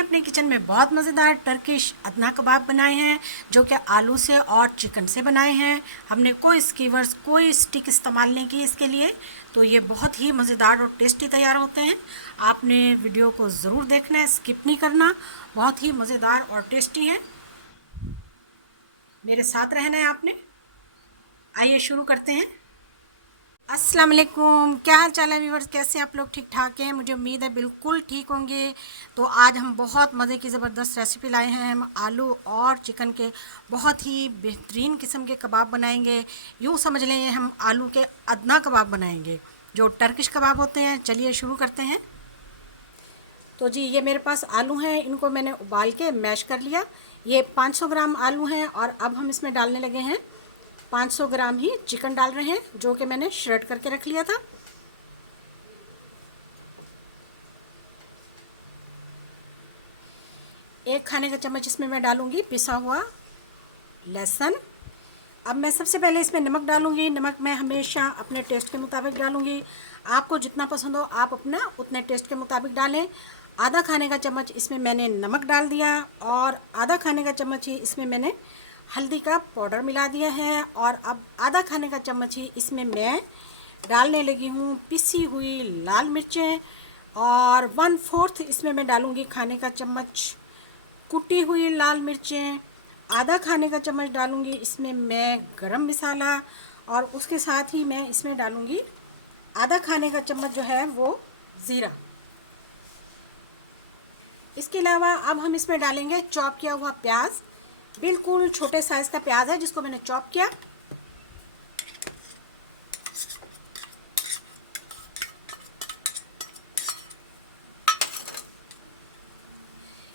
अपने किचन में बहुत मज़ेदार टर्किश अदना कबाब बनाए हैं जो कि आलू से और चिकन से बनाए हैं। हमने कोई स्कीवर्स कोई स्टिक इस्तेमाल नहीं की इसके लिए, तो ये बहुत ही मज़ेदार और टेस्टी तैयार होते हैं। आपने वीडियो को ज़रूर देखना है, स्किप नहीं करना। बहुत ही मज़ेदार और टेस्टी है, मेरे साथ रहना है आपने। आइए शुरू करते हैं। अस्सलाम वालेकुम, क्या हाल चाल है व्यूवर्स, कैसे आप लोग? ठीक ठाक हैं, मुझे उम्मीद है बिल्कुल ठीक होंगे। तो आज हम बहुत मज़े की ज़बरदस्त रेसिपी लाए हैं। हम आलू और चिकन के बहुत ही बेहतरीन किस्म के कबाब बनाएंगे। यूँ समझ लें हम आलू के अदना कबाब बनाएंगे जो टर्किश कबाब होते हैं। चलिए शुरू करते हैं। तो जी ये मेरे पास आलू हैं, इनको मैंने उबाल के मैश कर लिया। ये 500 ग्राम आलू हैं और अब हम इसमें डालने लगे हैं 500 ग्राम ही चिकन डाल रहे हैं जो कि मैंने श्रेड करके रख लिया था। एक खाने का चम्मच इसमें मैं डालूंगी पिसा हुआ लहसुन। अब मैं सबसे पहले इसमें नमक डालूंगी। नमक मैं हमेशा अपने टेस्ट के मुताबिक डालूंगी। आपको जितना पसंद हो आप अपना उतने टेस्ट के मुताबिक डालें। आधा खाने का चम्मच इसमें मैंने नमक डाल दिया और आधा खाने का चम्मच ही इसमें मैंने हल्दी का पाउडर मिला दिया है। और अब आधा खाने का चम्मच ही इसमें मैं डालने लगी हूँ पिसी हुई लाल मिर्चें और 1/4 इसमें मैं डालूँगी खाने का चम्मच कुटी हुई लाल मिर्चें। आधा खाने का चम्मच डालूँगी इसमें मैं गरम मसाला और उसके साथ ही मैं इसमें डालूँगी आधा खाने का चम्मच जो है वो ज़ीरा। इसके अलावा अब हम इसमें डालेंगे चॉप किया हुआ प्याज। बिल्कुल छोटे साइज़ का प्याज है जिसको मैंने चॉप किया।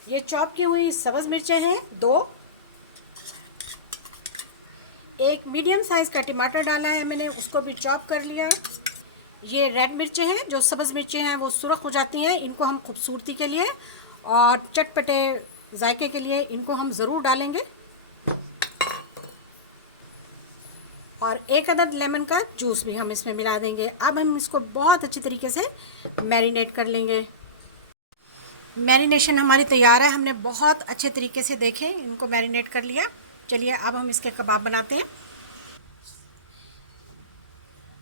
ये चॉप की हुई सब्ज़ मिर्चें हैं 2। एक मीडियम साइज़ का टमाटर डाला है मैंने, उसको भी चॉप कर लिया। ये रेड मिर्चें हैं, जो सब्ज़ मिर्चें हैं वो सुर्ख हो जाती हैं, इनको हम खूबसूरती के लिए और चटपटे जायके के लिए इनको हम ज़रूर डालेंगे। और एक अदद लेमन का जूस भी हम इसमें मिला देंगे। अब हम इसको बहुत अच्छी तरीके से मैरिनेट कर लेंगे। मैरिनेशन हमारी तैयार है, हमने बहुत अच्छे तरीके से देखें इनको मैरिनेट कर लिया। चलिए अब हम इसके कबाब बनाते हैं।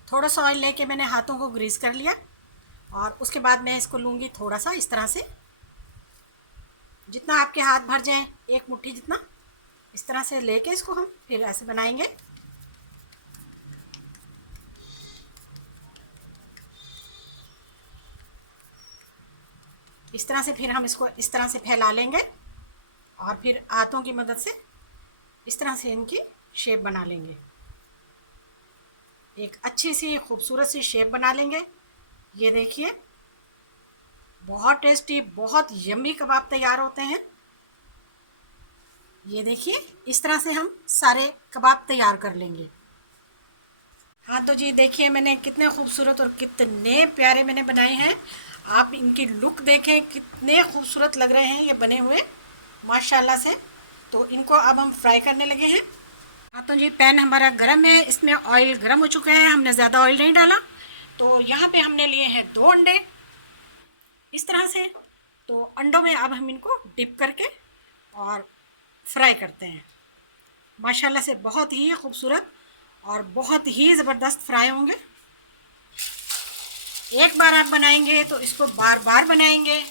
थोड़ा सा ऑयल लेके मैंने हाथों को ग्रीस कर लिया और उसके बाद मैं इसको लूँगी थोड़ा सा इस तरह से, जितना आपके हाथ भर जाए, एक मुट्ठी जितना, इस तरह से लेके इसको हम फिर ऐसे बनाएंगे। इस तरह से फिर हम इसको इस तरह से फैला लेंगे और फिर हाथों की मदद से इस तरह से इनकी शेप बना लेंगे। एक अच्छी सी खूबसूरत सी शेप बना लेंगे। ये देखिए बहुत टेस्टी बहुत यम्मी कबाब तैयार होते हैं। ये देखिए इस तरह से हम सारे कबाब तैयार कर लेंगे। हाँ तो जी देखिए मैंने कितने खूबसूरत और कितने प्यारे मैंने बनाए हैं। आप इनकी लुक देखें, कितने खूबसूरत लग रहे हैं ये बने हुए माशाल्लाह से। तो इनको अब हम फ्राई करने लगे हैं। हाँ तो जी पैन हमारा गरम है, इसमें ऑयल गरम हो चुका है, हमने ज़्यादा ऑयल नहीं डाला। तो यहाँ पे हमने लिए हैं 2 अंडे इस तरह से। तो अंडों में अब हम इनको डिप करके और फ्राई करते हैं। माशाल्लाह से बहुत ही खूबसूरत और बहुत ही ज़बरदस्त फ्राई होंगे। एक बार आप बनाएंगे तो इसको बार बार बनाएंगे।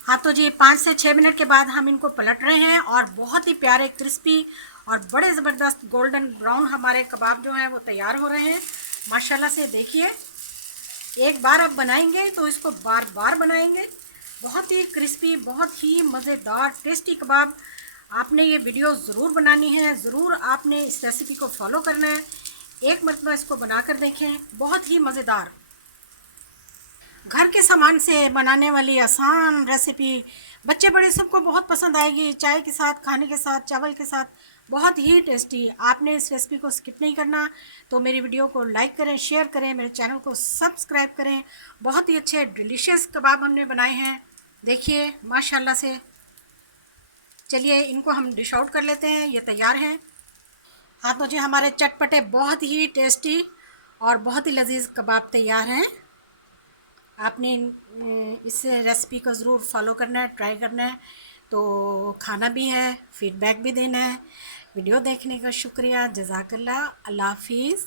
हाँ तो जी 5 से 6 मिनट के बाद हम इनको पलट रहे हैं और बहुत ही प्यारे क्रिस्पी और बड़े ज़बरदस्त गोल्डन ब्राउन हमारे कबाब जो हैं वो तैयार हो रहे हैं माशाल्लाह से। देखिए एक बार आप बनाएंगे तो इसको बार बार बनाएंगे। बहुत ही क्रिस्पी बहुत ही मज़ेदार टेस्टी कबाब। आपने ये वीडियो ज़रूर बनानी है, ज़रूर आपने इस रेसिपी को फॉलो करना है। एक मरतबा इसको बनाकर देखें, बहुत ही मज़ेदार घर के सामान से बनाने वाली आसान रेसिपी बच्चे बड़े सबको बहुत पसंद आएगी। चाय के साथ, खाने के साथ, चावल के साथ बहुत ही टेस्टी। आपने इस रेसिपी को स्किप नहीं करना। तो मेरी वीडियो को लाइक करें, शेयर करें, मेरे चैनल को सब्सक्राइब करें। बहुत ही अच्छे डिलीशियस कबाब हमने बनाए हैं देखिए माशाल्लाह से। चलिए इनको हम डिश आउट कर लेते हैं, ये तैयार हैं। हाँ तो जी हमारे चटपटे बहुत ही टेस्टी और बहुत ही लजीज कबाब तैयार हैं। आपने इस रेसिपी को ज़रूर फॉलो करना है, ट्राई करना है, तो खाना भी है, फीडबैक भी देना है। वीडियो देखने का शुक्रिया। जज़ाकल्लाह। अल्लाह हाफिज़।